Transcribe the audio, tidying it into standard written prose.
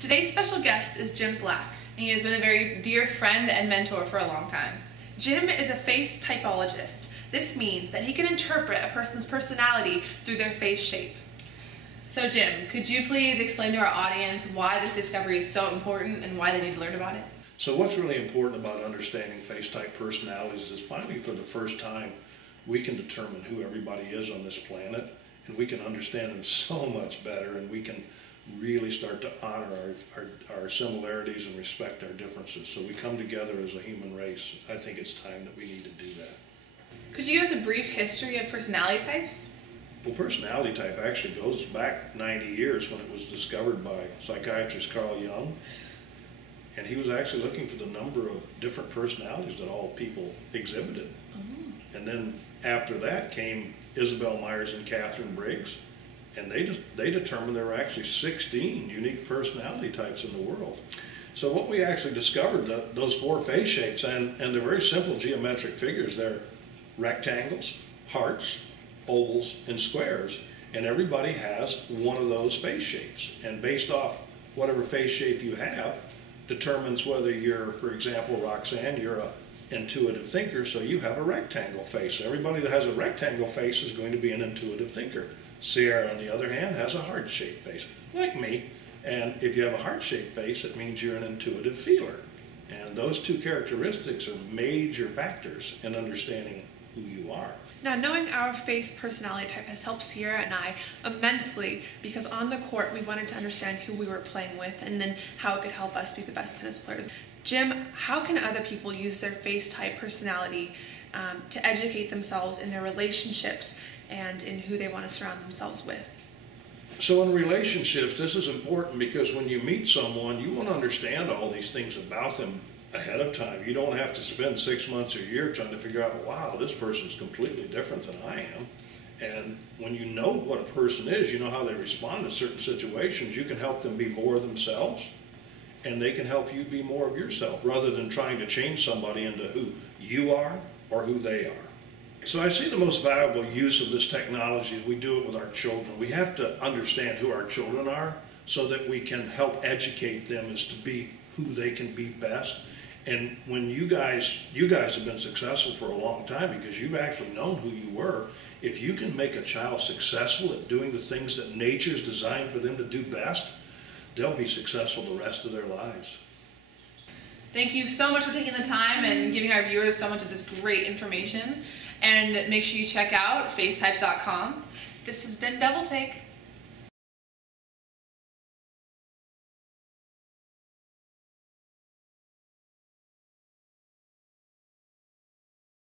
Today's special guest is Jim Black, and he has been a very dear friend and mentor for a long time. Jim is a face typologist. This means that he can interpret a person's personality through their face shape. So Jim, could you please explain to our audience why this discovery is so important and why they need to learn about it? So what's really important about understanding face type personalities is finally for the first time we can determine who everybody is on this planet, and we can understand them so much better, and we can really start to honor our similarities and respect our differences. So we come together as a human race. I think it's time that we need to do that. Could you give us a brief history of personality types? Well, personality type actually goes back 90 years when it was discovered by psychiatrist Carl Jung. And he was actually looking for the number of different personalities that all people exhibited. Mm-hmm. And then after that came Isabel Myers and Catherine Briggs. And they determined there were actually 16 unique personality types in the world. So what we actually discovered, those four face shapes, and they're very simple geometric figures. They're rectangles, hearts, ovals, and squares. And everybody has one of those face shapes. And based off whatever face shape you have, determines whether you're, for example, Roxanne, you're an intuitive thinker, so you have a rectangle face. Everybody that has a rectangle face is going to be an intuitive thinker. Sierra, on the other hand, has a heart-shaped face, like me. And if you have a heart-shaped face, it means you're an intuitive feeler. And those two characteristics are major factors in understanding who you are. Now, knowing our face personality type has helped Sierra and I immensely, because on the court we wanted to understand who we were playing with and then how it could help us be the best tennis players. Jim, how can other people use their face type personality to educate themselves in their relationships and in who they want to surround themselves with? So in relationships, this is important because when you meet someone, you want to understand all these things about them ahead of time. You don't have to spend 6 months or a year trying to figure out, wow, this person's completely different than I am. And when you know what a person is, you know how they respond to certain situations, you can help them be more of themselves, and they can help you be more of yourself, rather than trying to change somebody into who you are or who they are. So I see the most valuable use of this technology, we do it with our children. We have to understand who our children are so that we can help educate them as to be who they can be best. And when you guys have been successful for a long time because you've actually known who you were. If you can make a child successful at doing the things that nature's designed for them to do best, they'll be successful the rest of their lives. Thank you so much for taking the time and giving our viewers so much of this great information. And make sure you check out FaceTypes.com. This has been Double Take.